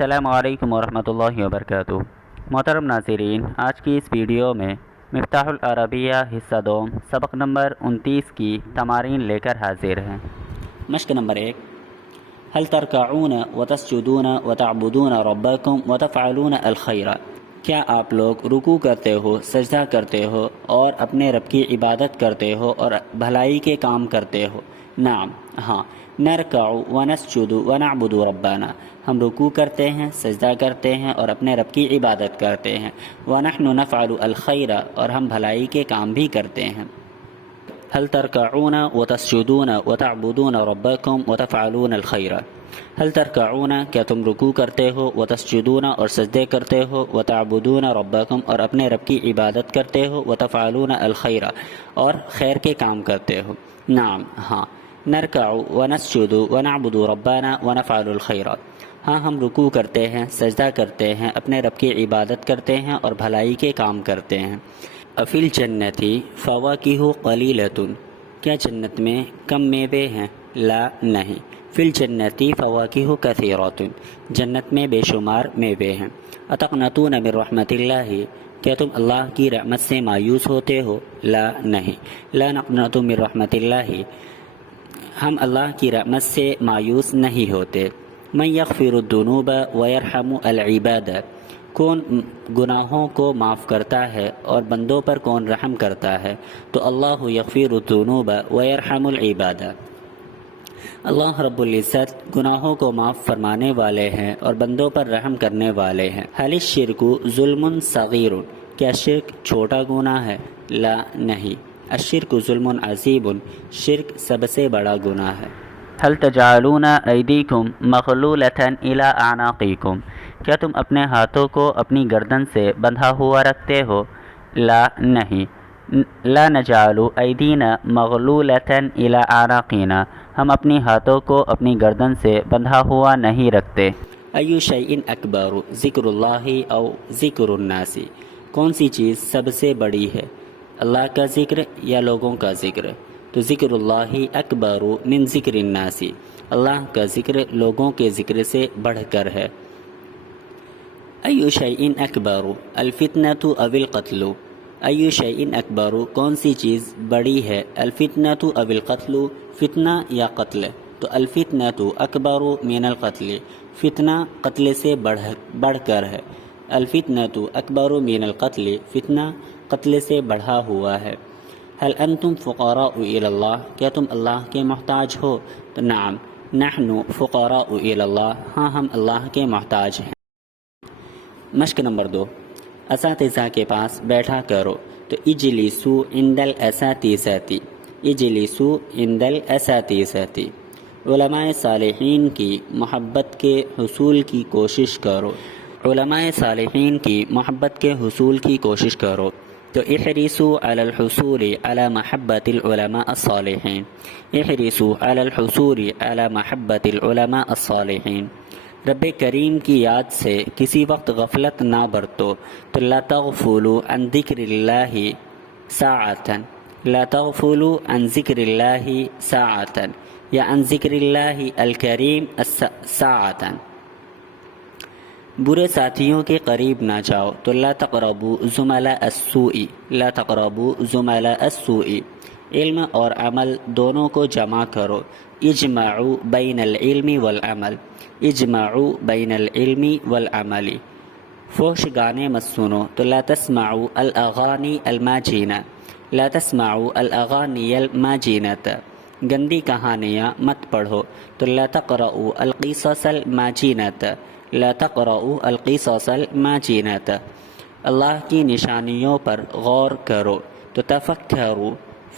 السلام علیکم ورحمۃ اللہ وبرکاتہ۔ محترم ناظرین، آج کی اس ویڈیو میں مفتاح العربیہ حصہ دوم سبق نمبر 29 کی تمارین لے کر حاضر ہیں۔ مشق نمبر 1، هل ترکعون وتسجدون وتعبدون ربکم وتفعلون الخیر؟ کیا آپ لوگ رکوع کرتے ہو، سجدہ کرتے ہو اور اپنے رب کی عبادت کرتے ہو اور بھلائی کے کام کرتے ہو؟ نعم، ہاں۔ نرکع ونسجد ونعبد ربنا، ہم رکوع کرتے ہیں، سجدہ کرتے ہیں اور اپنے رب کی عبادت کرتے ہیں۔ ونحن نفعل الخیر، اور ہم بھلائی کے کام بھی کرتے ہیں۔ هل ترکعون وتسجدون وتعبدون ربکم وتفعلون الخیر؟ هل ترکعون، کیا تم رکوع کرتے ہو، وتسجدون اور سجدے کرتے ہو، وتعبدون ربکم اور اپنے رب کی عبادت کرتے ہو، وتفعلون الخیر اور خیر کے کام کرتے ہو؟ نعم، ہاں۔ نرکع ونسجد ونعبد ربنا ونفعل الخیر، ہاں ہم رکوع کرتے ہیں، سجدہ کرتے ہیں، اپنے رب کی عبادت کرتے ہیں اور بھلائی کے کام کرتے ہیں۔ افی الجنت فواکہ قلیلۃ، کیا جنت میں کم میوے ہیں؟ لا، نہیں۔ فی الجنت فواکہ کثیرۃ، جنت میں بے شمار میوے ہیں۔ اتقنطون من رحمت اللہ، کیا تم اللہ کی رحمت سے مایوس ہوتے ہو؟ لا، نہیں۔ لا نقنط من رحمت اللہ، ہم اللہ کی رحمت سے مایوس نہیں ہوتے۔ من یغفر الذنوب ویرحم العباد، کون گناہوں کو معاف کرتا ہے اور بندوں پر کون رحم کرتا ہے؟ تو اللہ یغفر الذنوب ویرحم العباد، اللہ رب العزت گناہوں کو معاف فرمانے والے ہیں اور بندوں پر رحم کرنے والے ہیں۔ هل الشرک ظلم صغیر، کیا شرک چھوٹا گناہ ہے؟ لا، نہیں۔ الشرک ظلم عظیم، شرک سب سے بڑا گناہ ہے۔ هل تجعلون ایدیکم مغلولۃ الی اعناقکم، کیا تم اپنے ہاتھوں کو اپنی گردن سے بندھا ہوا رکھتے ہو؟ لا، نہیں۔ لا نجعل ایدینا مغلولۃ الی اعناقنا، ہم اپنی ہاتھوں کو اپنی گردن سے بندھا ہوا نہیں رکھتے۔ ای شیء اکبر، ذکر اللہ او ذکر الناس، کون سی چیز سب سے بڑی ہے، اللہ کا ذکر یا لوگوں کا ذکر؟ تو ذکر اللہ اکبر من ذکر الناس، اللہ کا ذکر لوگوں کے ذکر سے بڑھ کر ہے۔ ای شیء اکبر، الفتنۃ او القتل، ای شیء اکبر، کون سی چیز بڑی ہے، الفتنۃ او القتل، فتنہ یا قتل؟ تو الفتنۃ اکبر من القتل، فتنہ قتل سے بڑھ کر ہے۔ الفتنۃ اکبر من القتل، فتنہ قتل سے بڑھا ہوا ہے۔ هل انتم فقراء الی اللہ، کیا تم اللہ کے محتاج ہو؟ تو نعم، نحن فقراء الی اللہ، ہاں ہم اللہ کے محتاج ہیں۔ مشق نمبر 2، اساتذہ کے پاس بیٹھا کرو۔ تو اجلسوا عند الاساتذۃ، اجلسوا عند الاساتذۃ، علماء صالحین کی محبت کے حصول کی کوشش کرو، علماء صالحین کی محبت کے حصول کی کوشش کرو۔ تو احرصوا علی الحصول علی محبت العلماء الصالحین، احرصوا علی الحصول علی محبت العلماء الصالحین، رب کریم کی یاد سے کسی وقت غفلت نہ برتو۔ تو لا تغفلوا عن ذکر اللہ ساعۃ، لا تغفلوا عن ذکر اللہ ساعۃ، یا عن ذکر اللہ الکریم ساعۃ، برے ساتھیوں کے قریب نہ جاؤ۔ تو لا تقربوا زملاء السوء، لا تقربوا زملاء السوء، علم اور عمل دونوں کو جمع کرو۔ اجمعوا بین العلم والعمل، اجمعوا بین العلم والعمل، فحش گانے مت سنو۔ تو لا تسمعوا الاغانی الماجینہ، لا تسمعوا الاغانی الماجینۃ، گندی کہانیاں مت پڑھو۔ تو لا تقرؤوا القصص الماجینۃ، لا تقرؤوا القصص الماجینۃ، اللہ کی نشانیوں پر غور کرو۔ تو تفکروا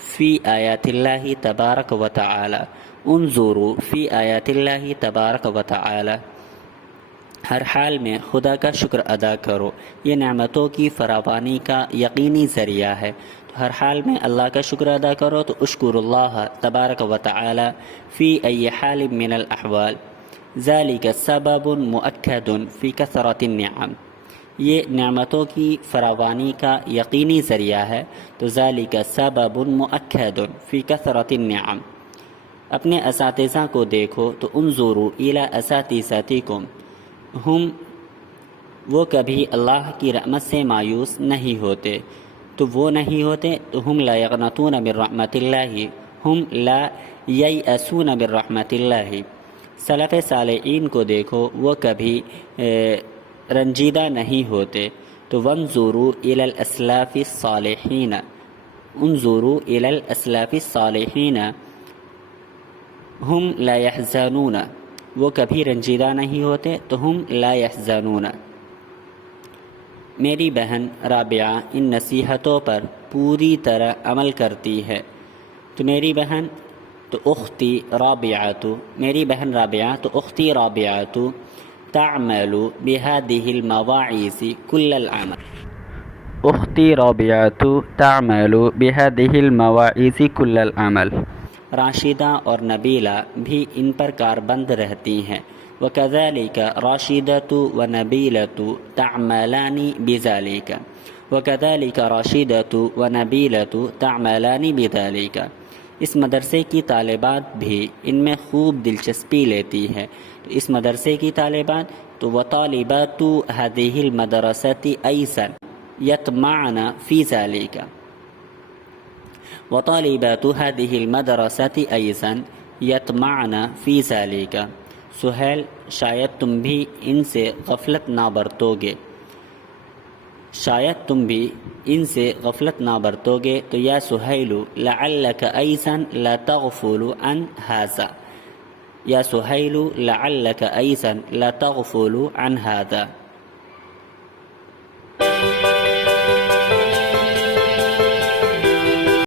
فی آیات اللہ تبارک و تعالی، انظروا فی آیات اللہ تبارک و تعالی، ہر حال میں خدا کا شکر ادا کرو، یہ نعمتوں کی فراوانی کا یقینی ذریعہ ہے۔ تو ہر حال میں اللہ کا شکر ادا کرو۔ تو اشکر اللہ تبارک و تعالی فی ای حال من الاحوال، ذالک سبب مؤکد فی کثرت النعم، یہ نعمتوں کی فراوانی کا یقینی ذریعہ ہے۔ تو ذالک سبب مؤکد فی کثرت النعم، اپنے اساتذہ کو دیکھو۔ تو انظروا الی اساتذتکم، وہ کبھی اللہ کی رحمت سے مایوس نہیں ہوتے، تو وہ نہیں ہوتے تو ہم لا یقنطون من رحمت اللہ، ہم لا ییأسون من رحمت اللہ۔ سلف صالحین کو دیکھو، وہ کبھی رنجیدہ نہیں ہوتے، تو وانظروا الی الاسلاف الصالحین، انظروا الی الاسلاف الصالحین ہم لا یحزنون، وہ کبھی رنجیدہ نہیں ہوتے تو ہم لا یحزنون۔ میری بہن رابعہ ان نصیحتوں پر پوری طرح عمل کرتی ہے، تو میری بہن تو اختی رابعہ، میری بہن رابعہ تو اختی رابعہ تعمل بهذه المواعظ كل العمل، اختی رابعہ تعمل بهذه المواعظ كل العمل، راشدہ اور نبیلہ بھی ان پر کاربند رہتی ہیں، وَكَذَلِكَ رَاشِدَةُ وَنَبِيلَةُ تَعْمَلَانِ بِذَلِكَ، وَكَذَلِكَ رَاشِدَةُ وَنَبِيلَةُ تَعْمَلَانِ بِذَلِكَ۔ اس مدرسے کی طالبات بھی ان میں خوب دلچسپی لیتی ہے، تو اس مدرسے کی طالبات تو وَطَالِبَاتُ هَذِهِ الْمَدْرَسَةِ أَيْضًا يَطْمَعْنَ فِي ذَلِكَ، وطالبات هذه المدرسة أيضا يطمعن في ذلك۔ سہیل، شاید تم بھی ان سے غفلت نہ برتو گے، شاید تم بھی ان سے غفلت نہ برتو گے، تو یا سہیل لعلک أيضا لا تغفل عن هذا، یا سہیل لعلک أيضا لا تغفل عن هذا۔